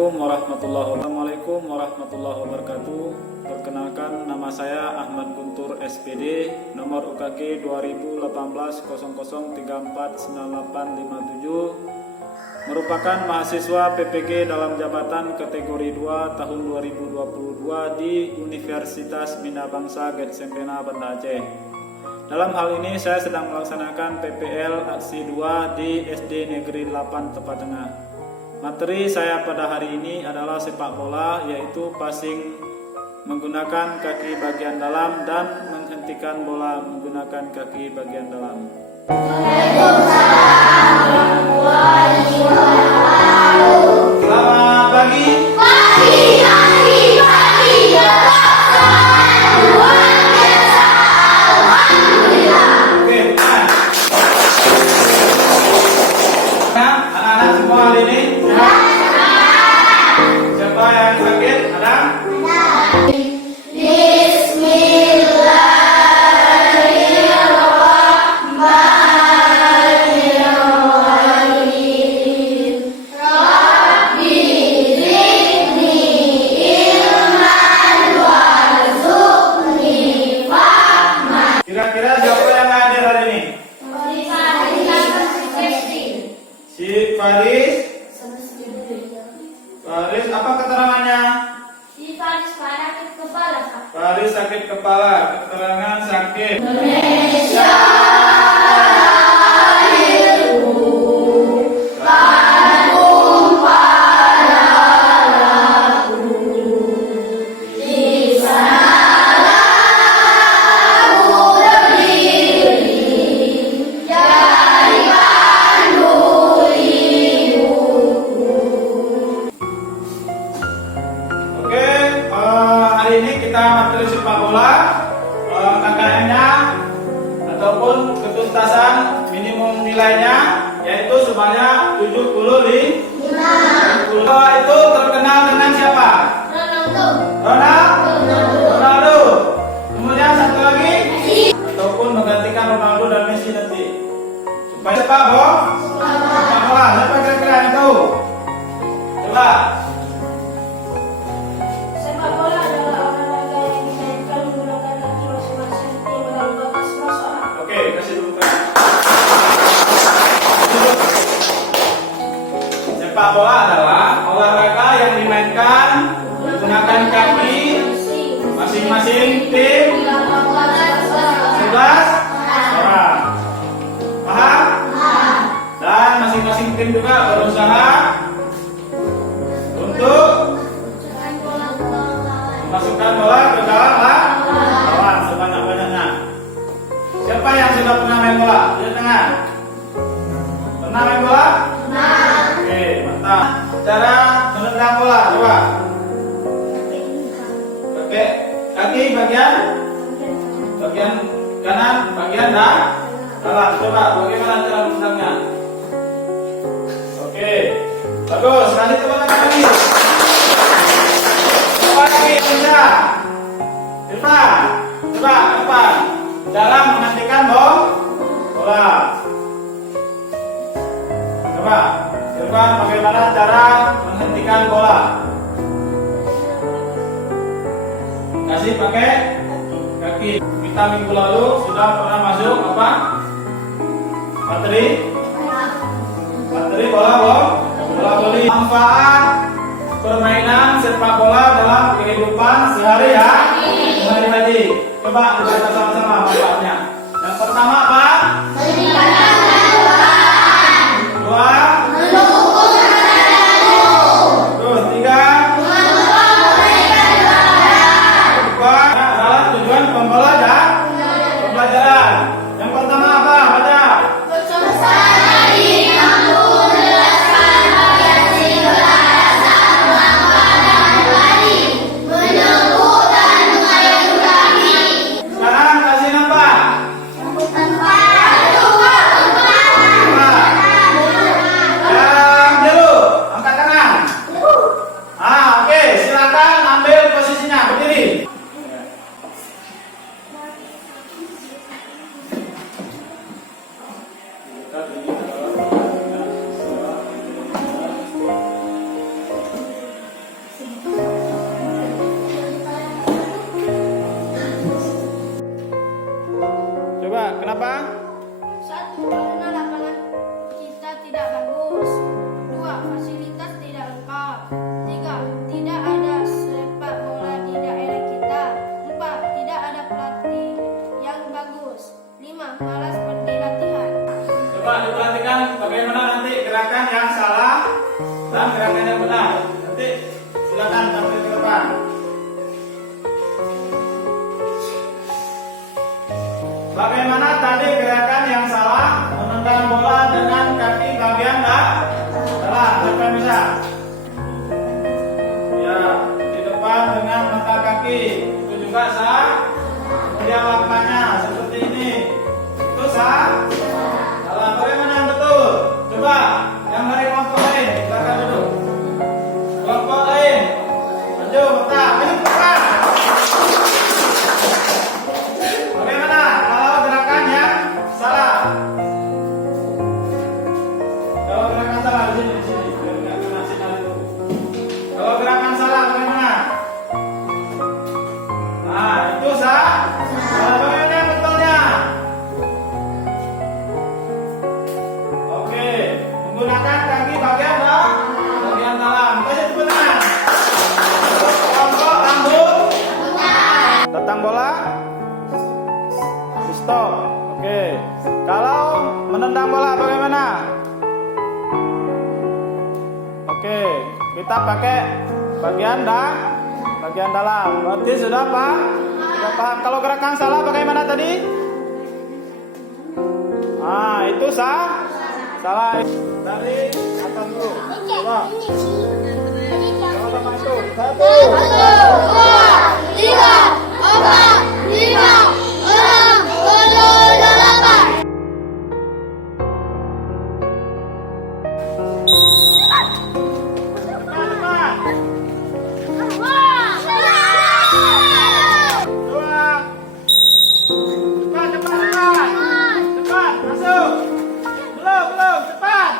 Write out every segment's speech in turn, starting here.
Assalamualaikum warahmatullahi wabarakatuh. Perkenalkan, nama saya Ahmad Guntur SPD, nomor UKG 201800349857, merupakan mahasiswa PPG dalam jabatan kategori 2 tahun 2022 di Universitas Bina Bangsa Getsempena Banda Aceh. Dalam hal ini saya sedang melaksanakan PPL aksi 2 di SD Negeri 8 Tepat Tengah. Materi saya pada hari ini adalah sepak bola, yaitu passing menggunakan kaki bagian dalam dan menghentikan bola menggunakan kaki bagian dalam. Selamat pagi. Anak-anak semua hari ini siapa yang sakit? Ada? Kira-kira siapa yang hadir hari ini? Si Faris. Faris, apa keterangannya? Si Faris sakit kepala, Pak. Faris sakit kepala, keterangan sakit. Indonesia. Hari ini kita materi sepak bola, KKM-nya ataupun ketuntasan minimum nilainya yaitu sebanyak 75. Itu terkenal dengan siapa? Ronaldo. Kemudian satu lagi ataupun menggantikan Ronaldo dan Messi nanti. Supaya sepak bola. Siapa kira-kira yang tahu? Coba. Sepak bola adalah olahraga yang dimainkan menggunakan kaki masing-masing tim 11 orang. Paham? Dan masing-masing tim juga berusaha untuk memasukkan bola ke dalam lawan sebanyak-banyaknya. Siapa yang sudah pernah main bola? Di tengah. Pernah main bola? Oke, mantap. Cara menendang bola, coba. Pakai kaki bagian kanan, bagian dalam. Coba, bagaimana cara menendangnya? Oke, bagus. Sekali coba lagi. Coba lagi yang bisa. Coba apa? Cara menghentikan bola. Coba, Irfan, bagaimana cara menghentikan bola? Kasih pakai kaki. Kita minggu lalu sudah pernah masuk apa? Materi bola voli. Manfaat permainan sepak bola dalam kehidupan sehari-hari. Coba kita sama-sama manfaatnya. Yang pertama apa? Terus 3. Adalah tujuan pembelajaran. Yang pertama apa? Baca. Sekarang kasih nampak. yang benar. Nanti silakan tampil ke depan. Bagaimana tadi gerakan yang salah? Menendang bola dengan kaki bagian dalam. Siapa yang bisa? Ya, di depan dengan mata kaki. Itu juga sah. Kemudian langkahnya seperti ini. Itu sah. Salah. Bagaimana yang betul? Coba yang dari kelompok lain, silakan duduk. Kelompok lain, maju, mata, ayo cepat. Bagaimana kalau gerakan yang salah? Kalau gerakan salah di sini, biar nggak kena sinar itu. Kalau gerakan salah bagaimana? Nah, itu sah. Salah. Bagaimana yang betulnya? Oke, menggunakan kaki bagian dalam. Kasih tepuk tangan. Kelompok lambung. Datang bola. Stop. Oke. Kalau menendang bola bagaimana? Oke, kita pakai bagian dalam. Berarti sudah Pak? Sudah paham. Kalau gerakan salah bagaimana tadi? Ah, itu sah? Salah. Dari atas dulu. Coba. Sama-sama itu. 1, 2, 3, 4, 5, 6, 7, 8. Cepat. 2. Cepat. Masuk. Belum. Cepat.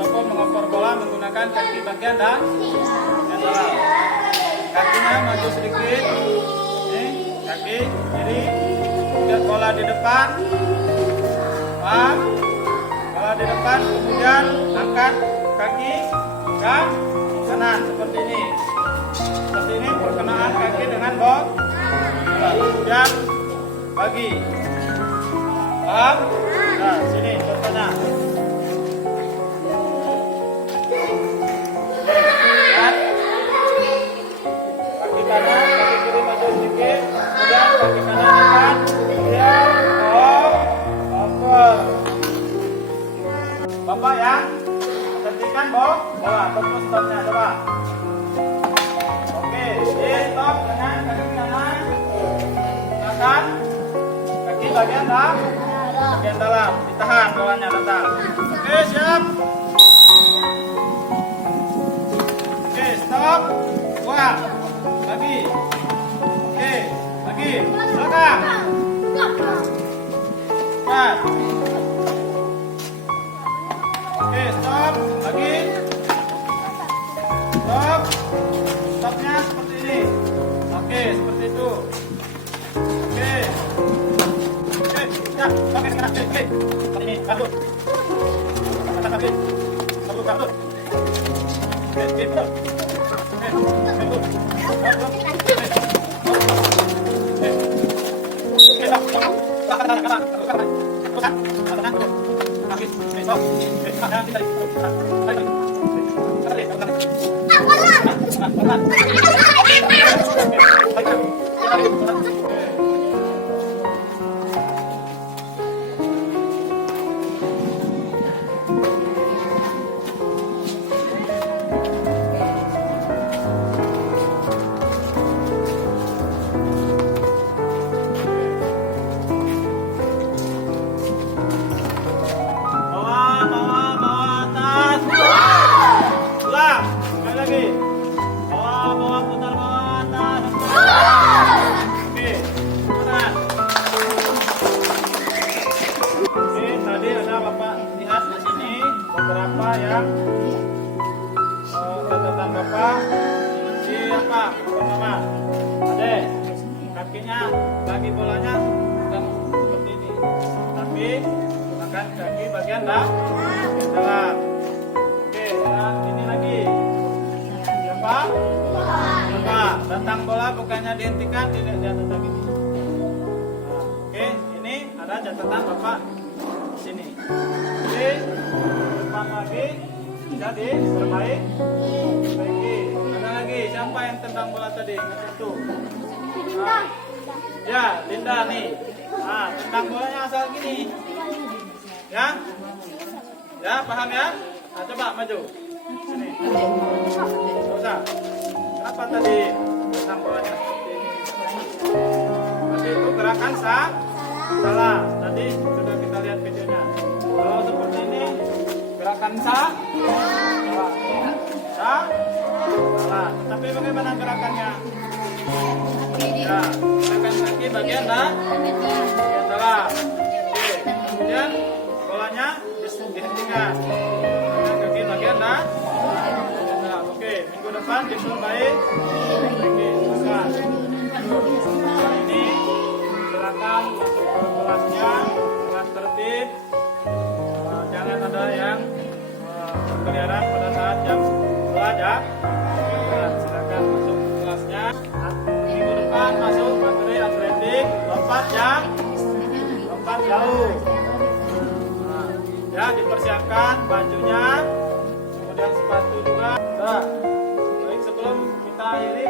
Ataupun mengoper bola menggunakan kaki bagian dalam. Kakinya maju sedikit. Ini kaki kiri. Lihat bola di depan. Paham? Bola di depan. Kemudian angkat kaki ke kanan seperti ini. Seperti ini perkenaan kaki dengan bola. Kemudian bagi. Paham? Nah, sini contohnya. Lihat. Kaki kanan, kaki kiri maju sedikit. Kemudian kaki kanan depan. Kemudian over. Bapak ya, hentikan bola. Terus stopnya coba. Oke, stop dengan kaki kanan. Gunakan kaki bagian dalam. Ditahan bolanya datang. Oke, siap. Oke, stop. Buang. Bagi. Oke, bagi. Silakan. Cepat. Oke, stop. Bagi. Stop. Stopnya seperti ini. Oke, seperti itu. Oke. Oke, ya, pakai sekarang. Oke. Seperti ini, kartu. Oke. Satu kartu. Oke, betul. Oke, betul. Kartu. Oke, stop. Kanan. Teruskan. Kanan. Kaki. Oke, stop. Oke, kanan kita. Tarik. Bawah atas. Ulang. Sekali lagi. Bawah putar bawah atas. Oke. Putar. Oke, tadi ada Bapak lihat di sini beberapa yang catatan Bapak. Siapa? Pertama. Ade. Kakinya bagi bolanya bukan seperti ini. Tapi gunakan kaki bagian dalam. Oke, dan ini lagi. Siapa? Siapa? Datang bola bukannya dihentikan, tidak jatuh lagi. Nah, oke, catatan Bapak sini. Oke, depan lagi, bisa terbaik. Ada lagi, siapa yang tendang bola tadi? Itu. Nah, ya, Linda nih. Nah, tendang bolanya asal gini. Ya, ya paham ya? Nah, coba maju. Sini. Gak usah. Kenapa tadi tendang bolanya seperti ini? Tadi itu gerakan salah. Tadi sudah kita lihat videonya. Kalau seperti ini gerakan salah. Tapi bagaimana gerakannya? Ya, gerakan kaki bagian salah. Oke. Kemudian bolanya dihentikan. Gerakan kaki bagian salah. Oke, minggu depan disuruh baik. Oke, silakan. Nah, ini silakan masuk ke kelasnya dengan tertib. Jangan ada yang berkeliaran pada saat jam belajar. Silakan masuk ke kelasnya. Minggu depan masuk materi atletik, lompat jauh. Nah, ya dipersiapkan bajunya, kemudian sepatu juga. Baik, sebelum kita akhiri